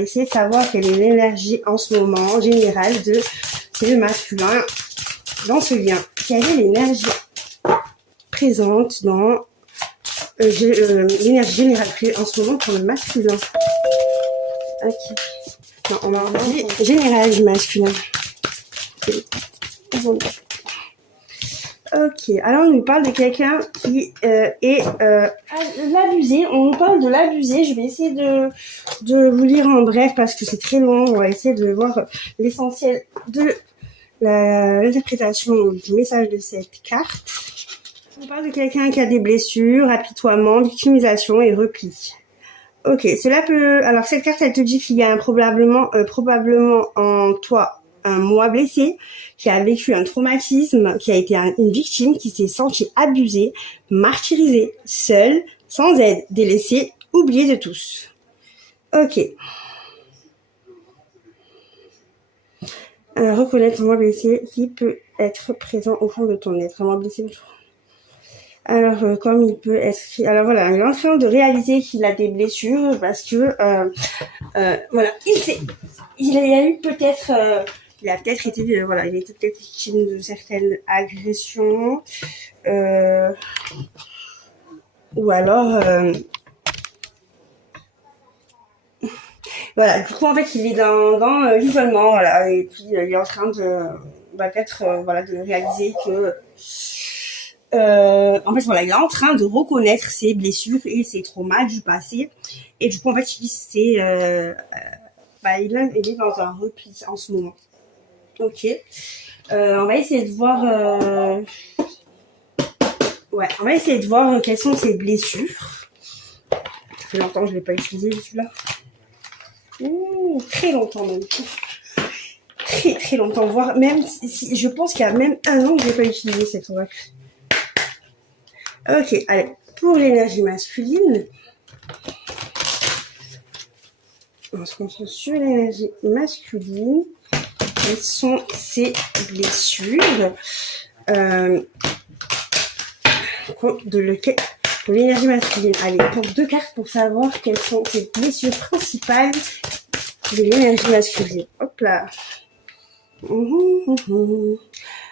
essayer de savoir quelle est l'énergie en ce moment générale de c'est le masculin dans ce lien. Quelle est l'énergie présente dans l'énergie générale en ce moment pour le masculin? Ok. Non, on va regarder général du masculin. Ok, alors on nous parle de quelqu'un qui est l'abusé. On nous parle de l'abusé. Je vais essayer de vous lire en bref parce que c'est très long. On va essayer de voir l'essentiel de l'interprétation du message de cette carte. On parle de quelqu'un qui a des blessures, apitoiement, victimisation et repli. Ok, cela peut... Alors cette carte, elle te dit qu'il y a probablement en toi un moi blessé, qui a vécu un traumatisme, qui a été une victime, qui s'est senti abusé, martyrisé, seul, sans aide, délaissé, oublié de tous. Ok. Reconnaître un moi blessé qui peut être présent au fond de ton être. Un moi blessé. Alors, comme il peut être... Alors voilà, il est en train de réaliser qu'il a des blessures parce que... voilà, il a eu peut-être... il a peut-être été... voilà, il était peut-être victime de certaines agressions. Ou alors... voilà, du coup, en fait, il est dans l'isolement, voilà. Et puis, il est en train de... peut-être, voilà, de réaliser que... en fait, voilà, il est en train de reconnaître ses blessures et ses traumas du passé. Et du coup, en fait, il est dans un repli en ce moment. Ok. On va essayer de voir... ouais, on va essayer de voir quelles sont ses blessures. Ça fait longtemps que je ne l'ai pas utilisé, celui-là. Ouh, très longtemps même. Très, très longtemps. Voire même... je pense qu'il y a même 1 an que je n'ai pas utilisé cette oracle. Ok, allez, pour l'énergie masculine, on se concentre sur l'énergie masculine. Quelles sont ses blessures pour l'énergie masculine? Allez, pour 2 cartes pour savoir quelles sont ses blessures principales de l'énergie masculine. Hop là.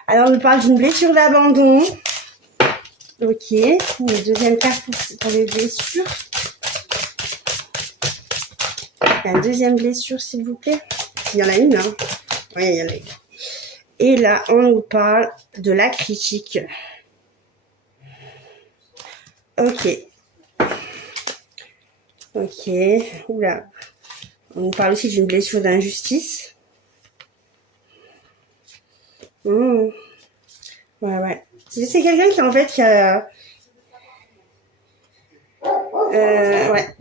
Alors, on nous parle d'une blessure d'abandon. Ok, une deuxième carte pour les blessures. La deuxième blessure, s'il vous plaît. Il y en a une, hein. Oui, il y en a une. Et là, on nous parle de la critique. Ok. Ok. Oula. On nous parle aussi d'une blessure d'injustice. Ouais. C'est quelqu'un qui, en fait, qui a... ouais.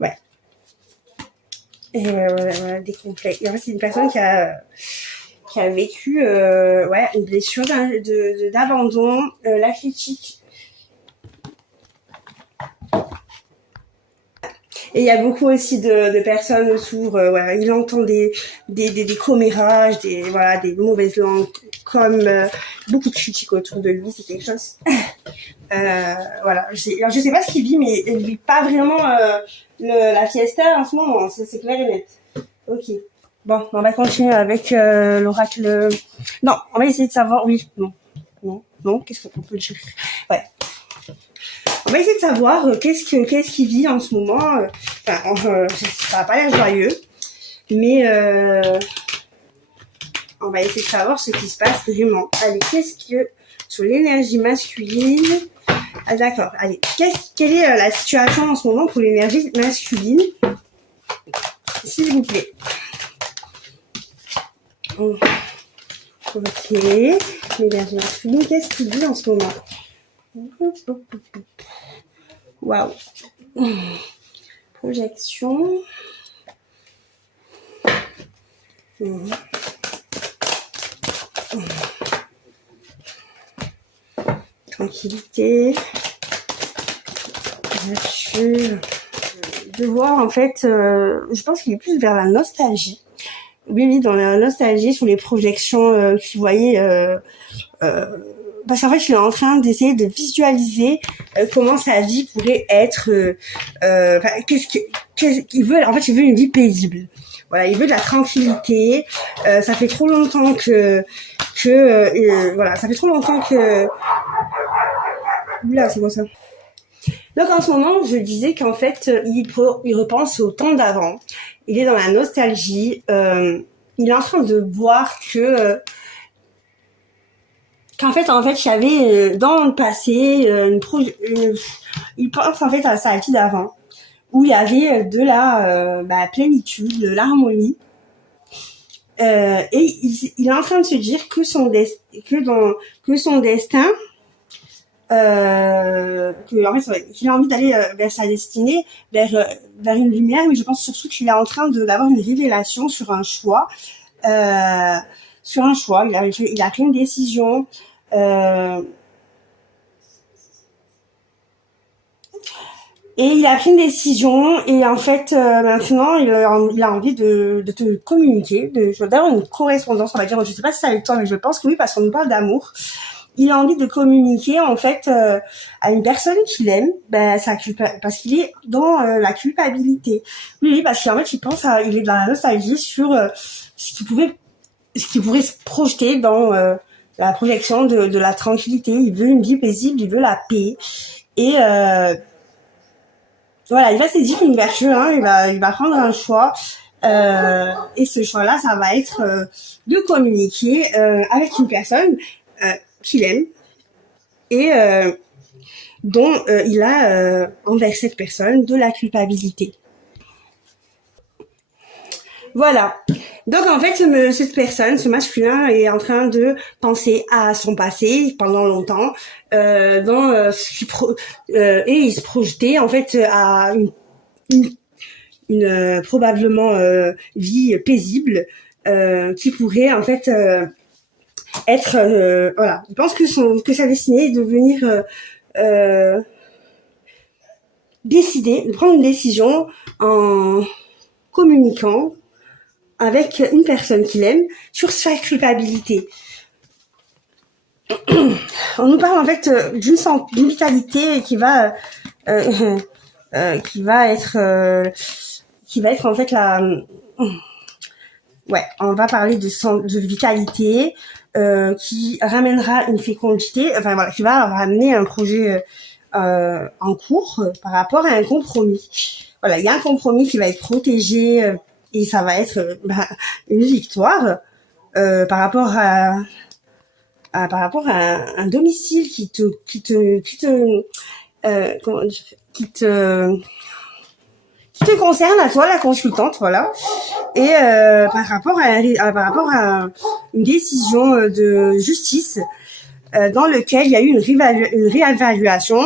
Ouais. Et voilà, des complexes. Et en fait, c'est une personne qui a vécu une blessure d'abandon, la critique. Et il y a beaucoup aussi de personnes autour, voilà, il entend des commérages, des mauvaises langues, comme beaucoup de critiques autour de lui, c'est quelque chose. Voilà, je sais pas ce qu'il vit, mais il vit pas vraiment la fiesta en ce moment, c'est clair et net. Ok. Bon, on va continuer avec l'oracle. Non, on va essayer de savoir. Oui, non. Qu'est-ce qu'on peut dire? Ouais. On va essayer de savoir qu'est-ce qu'il vit en ce moment. Ça n'a pas l'air joyeux, mais on va essayer de savoir ce qui se passe vraiment. Allez, sur l'énergie masculine? Ah d'accord. Allez, quelle est la situation en ce moment pour l'énergie masculine, s'il vous plaît? Ok, l'énergie masculine, qu'est-ce qu'il dit en ce moment? Waouh. Projection. Tranquillité. Nature. De voir en fait, je pense qu'il est plus vers la nostalgie. Oui, dans la nostalgie, sur les projections qu'il voyait parce qu'en fait, il est en train d'essayer de visualiser comment sa vie pourrait être. Qu'est-ce qu'il veut. En fait, il veut une vie paisible. Voilà, il veut de la tranquillité. Ça fait trop longtemps voilà, ça fait trop longtemps que. Oula, c'est quoi ça? Donc en ce moment, je disais qu'en fait, il repense au temps d'avant. Il est dans la nostalgie. Il est en train de voir qu'en fait, il y avait dans le passé il pense en fait à sa vie d'avant, où il y avait de la plénitude, de l'harmonie. Et il est en train de se dire que son destin, qu'il a envie d'aller vers sa destinée, vers une lumière, mais je pense surtout qu'il est en train d'avoir une révélation sur un choix. Il a pris une décision. Et il a pris une décision et en fait maintenant il a envie de te communiquer, d'avoir une correspondance, on va dire. Je sais pas si c'est avec toi, mais je pense que oui, parce qu'on nous parle d'amour. Il a envie de communiquer en fait à une personne qu'il aime, parce qu'il est dans la culpabilité. Oui, parce qu'en fait il est dans la nostalgie sur ce qui pourrait se projeter dans la projection de la tranquillité. Il veut une vie paisible, il veut la paix. Et voilà, il va se dire une ouverture, hein, il va prendre un choix. Et ce choix-là, ça va être de communiquer avec une personne qu'il aime et dont il a envers cette personne de la culpabilité. Voilà. Donc en fait, cette personne, ce masculin, est en train de penser à son passé pendant longtemps, et il se projetait en fait à une probablement vie paisible qui pourrait en fait être voilà. Je pense que sa destinée est de venir de prendre une décision en communiquant avec une personne qu'il aime sur sa culpabilité. On nous parle en fait d'une vitalité qui va être en fait on va parler de vitalité qui ramènera une fécondité, qui va ramener un projet en cours par rapport à un compromis. Voilà, il y a un compromis qui va être protégé et ça va être une victoire par rapport à un domicile qui te concerne à toi, la consultante, voilà. Et par rapport à une décision de justice dans lequel il y a eu une réévaluation.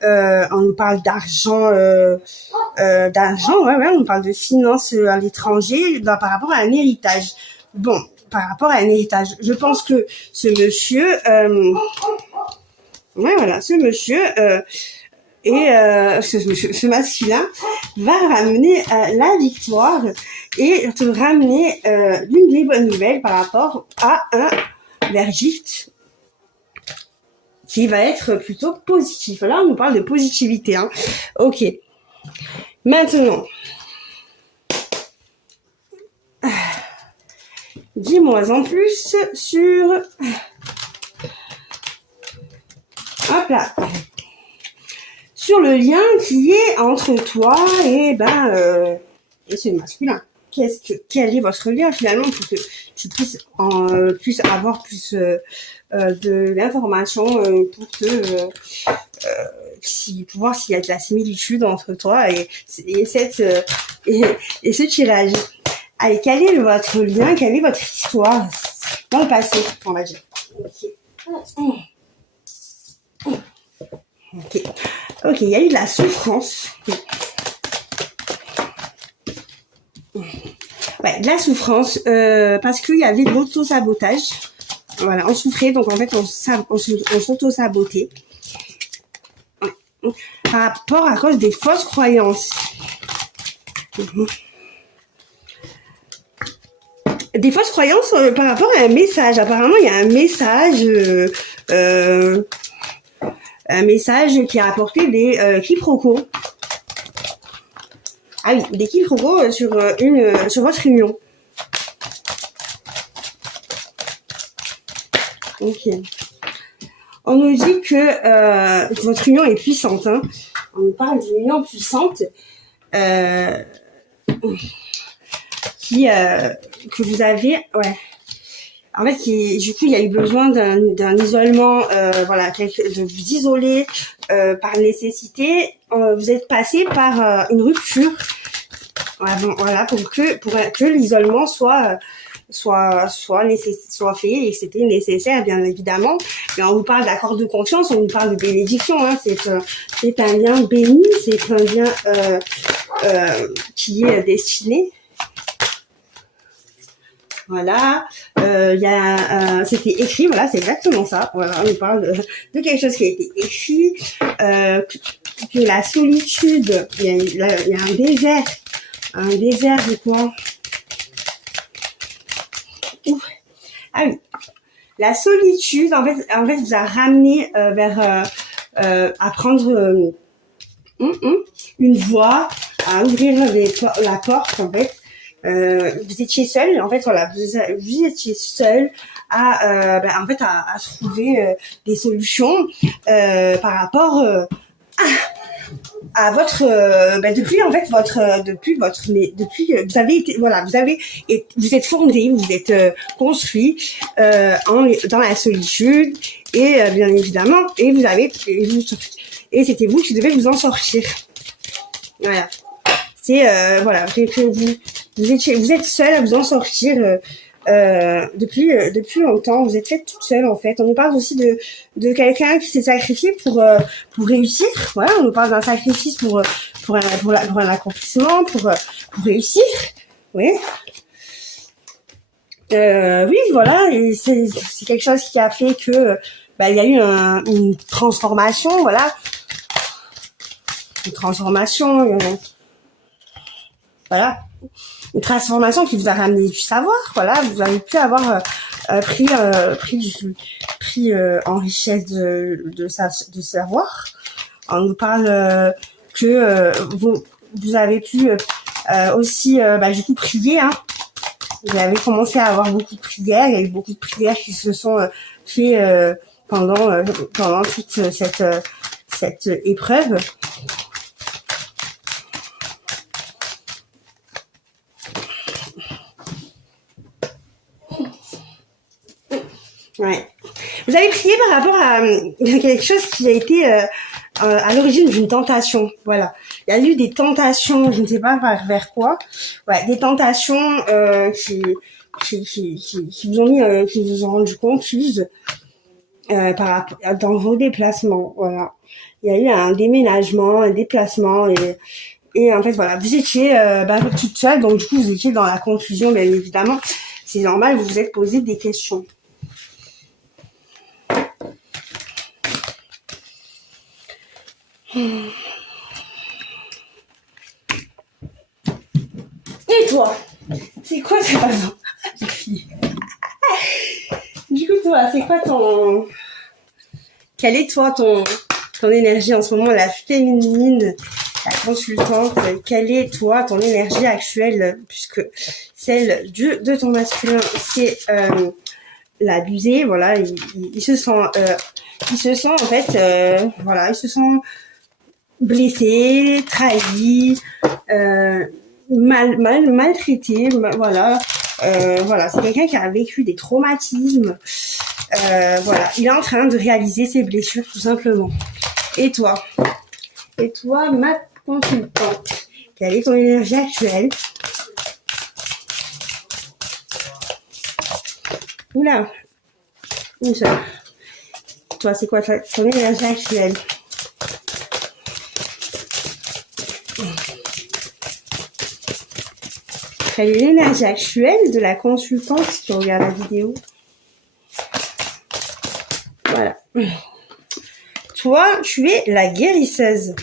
On nous parle d'argent, on nous parle de finances à l'étranger par rapport à un héritage. Bon, par rapport à un héritage, je pense que ce monsieur, ce masculin va ramener la victoire et te ramener d'une des bonnes nouvelles par rapport à un verdict qui va être plutôt positif. Là, on nous parle de positivité, hein. Ok. Maintenant, dis-moi en plus sur... Hop là. Sur le lien qui est entre toi et ce masculin. Quel est votre lien finalement pour que tu puisses avoir plus de l'information pour voir s'il y a de la similitude entre toi et ce tirage. Allez, quel est votre lien, quelle est votre histoire dans le passé, on va dire. Ok, il y a eu de la souffrance. Ouais, de la souffrance parce qu'il y avait de l'auto-sabotage. Voilà, on souffrait, donc en fait on s'auto-sabotait par rapport à cause des fausses croyances. Des fausses croyances par rapport à un message. Apparemment, il y a un message un message qui a apporté des quiproquos. Ah oui, des quiproquos sur votre union. Ok. On nous dit que votre union est puissante. Hein. On nous parle d'une union puissante que vous avez. Ouais. En fait, du coup, il y a eu besoin d'un isolement, voilà, de vous isoler par nécessité. Vous êtes passé par une rupture, voilà, pour que l'isolement soit fait et que c'était nécessaire, bien évidemment. Mais on vous parle d'accord de confiance, on vous parle de bénédiction. Hein, c'est un lien béni, c'est un lien qui est destiné. Voilà, c'était écrit, voilà, c'est exactement ça. Voilà, on nous parle de quelque chose qui a été écrit, que la solitude, il y a un désert de quoi? Ouf. Ah oui, la solitude, en fait, vous a ramené à prendre une voie, à ouvrir la porte, en fait. Vous étiez seul, en fait, voilà, vous étiez seul à trouver des solutions par rapport à votre depuis vous avez été, voilà, vous êtes fondé, vous êtes construit dans la solitude et bien évidemment et c'était vous qui devez vous en sortir. Voilà. C'est voilà, vous êtes seul à vous en sortir depuis longtemps. Vous êtes faite toute seule, en fait. On nous parle aussi de quelqu'un qui s'est sacrifié pour réussir. Voilà, on nous parle d'un sacrifice pour un accomplissement, pour réussir. Oui. Oui, voilà, et c'est quelque chose qui a fait que il y a eu une transformation, voilà. Une transformation, voilà, une transformation qui vous a ramené du savoir, voilà, vous avez pu avoir pris en richesse de savoir. On nous parle que vous avez pu aussi du coup prier, hein. Vous avez commencé à avoir beaucoup de prières, il y a eu beaucoup de prières qui se sont faites pendant toute cette épreuve. Ouais. Vous avez prié par rapport à quelque chose qui a été à l'origine d'une tentation. Voilà. Il y a eu des tentations, je ne sais pas vers quoi. Ouais, des tentations qui vous ont mis, qui vous ont rendu confuses par rapport dans vos déplacements. Voilà. Il y a eu un déménagement, un déplacement et en fait voilà, vous étiez toute seule, donc du coup vous étiez dans la confusion, bien évidemment. C'est normal, vous vous êtes posé des questions. Et toi, c'est quoi ça? Du coup, toi, c'est quoi quelle est toi ton énergie en ce moment, la féminine, la consultante? Quelle est toi ton énergie actuelle, puisque celle de ton masculin, c'est l'abusé, voilà, il se sent en fait, voilà, il se sent blessé, trahi, maltraité, voilà. Voilà, c'est quelqu'un qui a vécu des traumatismes. Voilà, il est en train de réaliser ses blessures tout simplement. Et toi, ma consultante, quelle est ton énergie actuelle? Oula, une seule. Toi, c'est quoi ton énergie actuelle? Quelle est l'énergie actuelle de la consultante qui regarde la vidéo? Voilà. Toi, tu es la guérisseuse.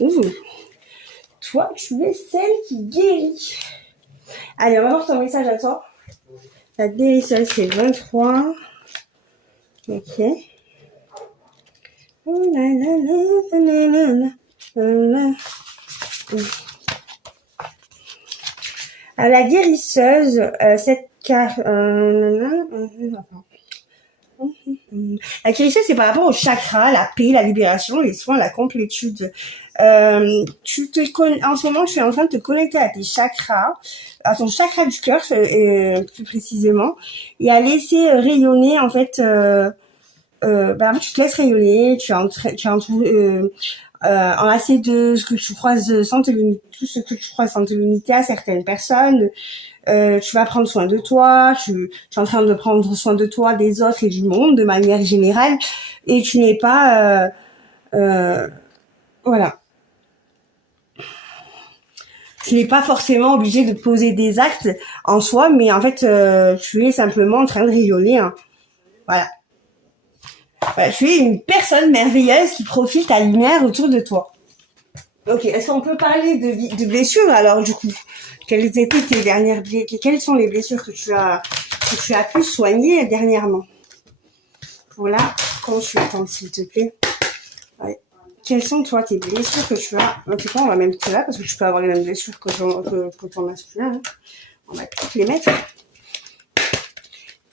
Ouh. Toi, tu es celle qui guérit. Allez, on va voir ton message à toi. La guérisseuse, c'est 23. Ok. Oh là là là là là là là. À la guérisseuse, cette carte... La guérison, c'est par rapport au chakra, la paix, la libération, les soins, la complétude. En ce moment, je suis en train de te connecter à tes chakras, à ton chakra du cœur, plus précisément, et à laisser rayonner, en fait, tu te laisses rayonner, tu enlacé de ce que tu croises sans te limiter, tout ce que tu croises sans te limiter à certaines personnes. Tu vas prendre soin de toi, tu es en train de prendre soin de toi, des autres et du monde de manière générale, et tu n'es pas voilà. Tu n'es pas forcément obligé de poser des actes en soi, mais en fait tu es simplement en train de rayonner, hein. Voilà. Tu es une personne merveilleuse qui profite à la lumière autour de toi. Ok, est-ce qu'on peut parler de blessures alors du coup? Quelles étaient tes dernières blessures? Quelles sont les blessures que tu as pu soigner dernièrement? Pour la consultante, s'il te plaît. Ouais. Quelles sont toi tes blessures que tu as? En tout cas, on va même te là parce que tu peux avoir les mêmes blessures que ton masculin. Hein. On va toutes les mettre.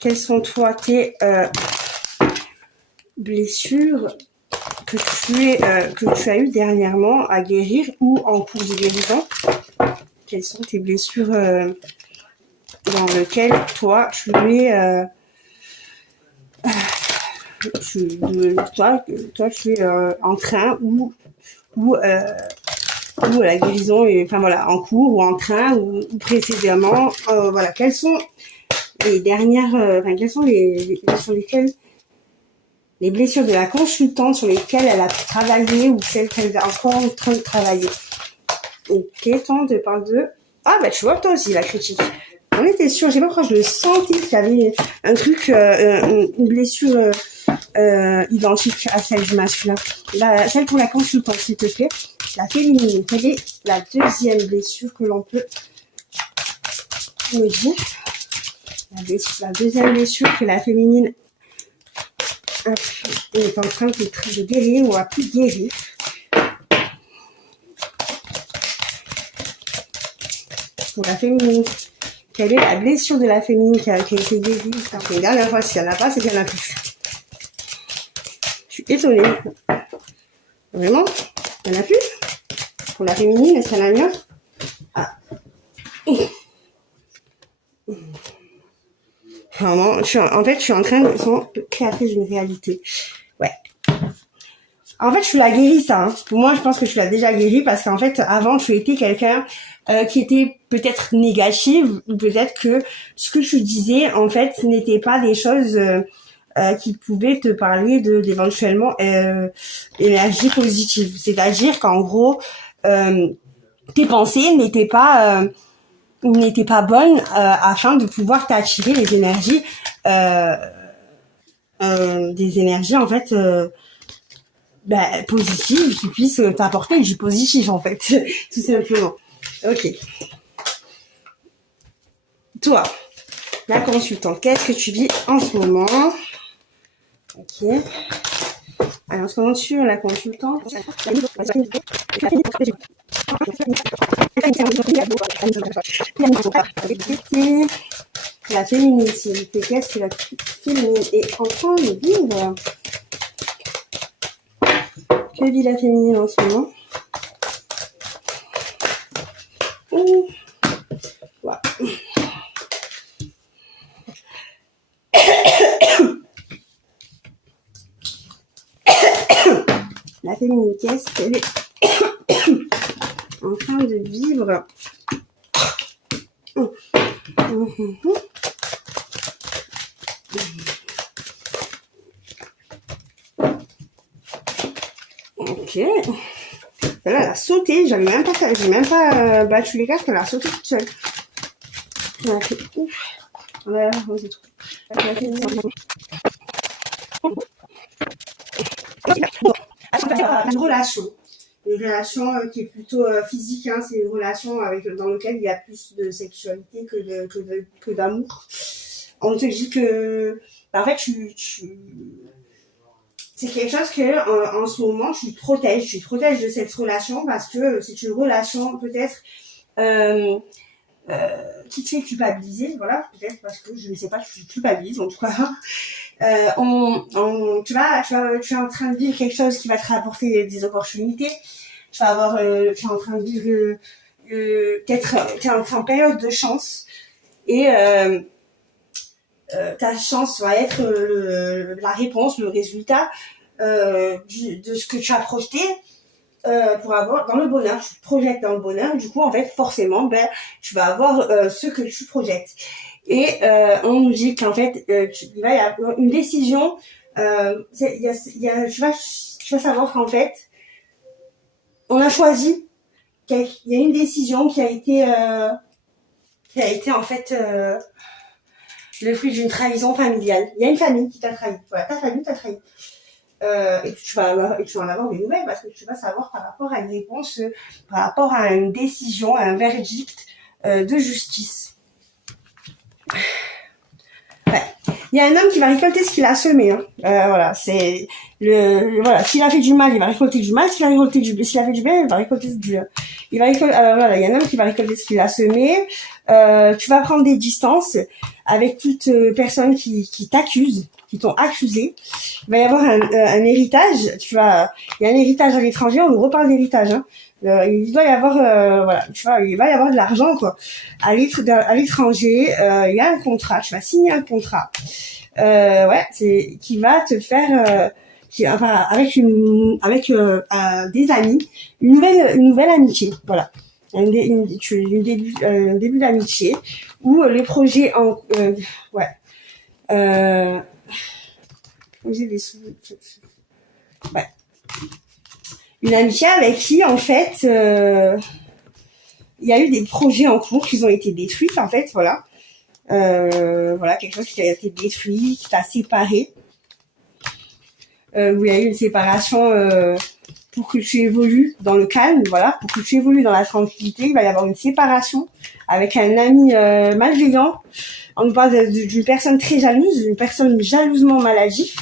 Quelles sont toi tes blessures que tu as eu dernièrement à guérir ou en cours de guérison? Quelles sont tes blessures dans lesquelles toi tu es tu es en train ou la guérison est en cours ou en train ou précédemment, voilà, quelles sont les dernières quelles sont sur lesquelles les blessures de la consultante sur lesquelles elle a travaillé ou celles qu'elle est encore en train de travailler. Ok, toi, on te parle de... Ah, tu vois, toi aussi, la critique. On était sûr, je sais pas pourquoi je le sentais qu'il y avait un truc, une blessure identique à celle du masculin. Celle pour la consultante, s'il te plaît. La féminine. Quelle est la deuxième blessure que l'on peut me dire? La deuxième blessure que la féminine est en train de guérir ou a pu guérir. Pour la féminine. Quelle est la blessure de la féminine qui a été guérie? La dernière fois, si elle n'a pas, c'est qu'elle n'a plus. Je suis étonnée. Vraiment? Il n'y en a plus? Pour la féminine, est-ce qu'il y en a une autre? Ah. Vraiment, je suis en train de créatrice d'une réalité. Ouais. En fait, tu l'as guéri, ça. Hein. Moi, je pense que tu l'as déjà guéri parce qu'en fait, avant, tu étais quelqu'un qui était peut-être négative ou peut-être que ce que tu disais, en fait, ce n'était pas des choses qui pouvaient te parler d'éventuellement énergie positive. C'est-à-dire qu'en gros, tes pensées n'étaient pas bonnes afin de pouvoir t'attirer les énergies, des énergies en fait positives qui puissent t'apporter du positif en fait, tout simplement. Ok. Toi, la consultante, qu'est-ce que tu vis en ce moment? Ok. Alors, on se commence sur la consultante. La féminité, qu'est-ce que la féminine est en train de vivre? Que vit la féminine en ce moment? Voilà. La féminine, qu'est-ce qu'elle est en train de vivre? Ok. Là, elle a sauté. J'ai même pas battu les cartes. Elle a sauté toute seule. Elle a fait ouf. Voilà, c'est tout. Une relation. Une relation qui est plutôt physique. Hein. C'est une relation dans laquelle il y a plus de sexualité que d'amour. On te dit que en fait, c'est quelque chose que en ce moment tu te protèges de cette relation parce que c'est une relation peut-être qui te fait culpabiliser, voilà, peut-être parce que je ne sais pas, tu culpabilises en tout cas. Tu es en train de vivre quelque chose qui va te rapporter des opportunités. Tu es en train de vivre t'es en période de chance et ta chance va être la réponse, le résultat de ce que tu as projeté pour avoir dans le bonheur. Tu te projettes dans le bonheur, du coup en fait forcément tu vas avoir ce que tu projettes. Et on nous dit qu'en fait il va y avoir une décision. Tu vas savoir qu'en fait on a choisi. Il y a une décision qui a été en fait le fruit d'une trahison familiale. Il y a une famille qui t'a trahi. Voilà, ta famille t'a trahi. Et tu vas en avoir des nouvelles parce que tu vas savoir par rapport à une réponse, par rapport à une décision, à un verdict de justice. Ouais. Il y a un homme qui va récolter ce qu'il a semé. Hein. Voilà, c'est voilà. S'il a fait du mal, il va récolter du mal. S'il a fait du bien, il va récolter du bien. Voilà, il y a un homme qui va récolter ce qu'il a semé. Tu vas prendre des distances avec toute personne qui t'accuse, qui t'ont accusé. Il va y avoir un héritage. Il y a un héritage à l'étranger. On nous reparle d'héritage. Hein. Il doit y avoir, voilà, tu vois, il va y avoir de l'argent quoi. À l'étranger, il y a un contrat. Tu vas signer un contrat. Ouais, c'est qui va te faire. Avec des amis, une nouvelle amitié, voilà, un début d'amitié où les projets une amitié avec qui en fait il y a eu des projets en cours qui ont été détruits en fait, voilà, voilà, quelque chose qui a été détruit, qui t'a séparé. Où il y a eu une séparation pour que tu évolues dans le calme, voilà, pour que tu évolues dans la tranquillité. Il va y avoir une séparation avec un ami malveillant. On nous parle d'une personne très jalouse, d'une personne jalousement maladive.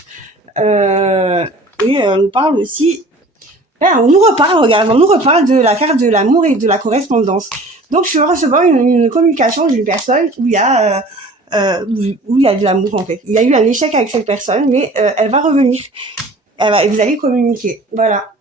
Et on nous parle aussi... on nous reparle de la carte de l'amour et de la correspondance. Donc je vais recevoir une communication d'une personne où il y a... où il y a de l'amour en fait. Il y a eu un échec avec cette personne, mais elle va revenir. Vous allez communiquer. Voilà.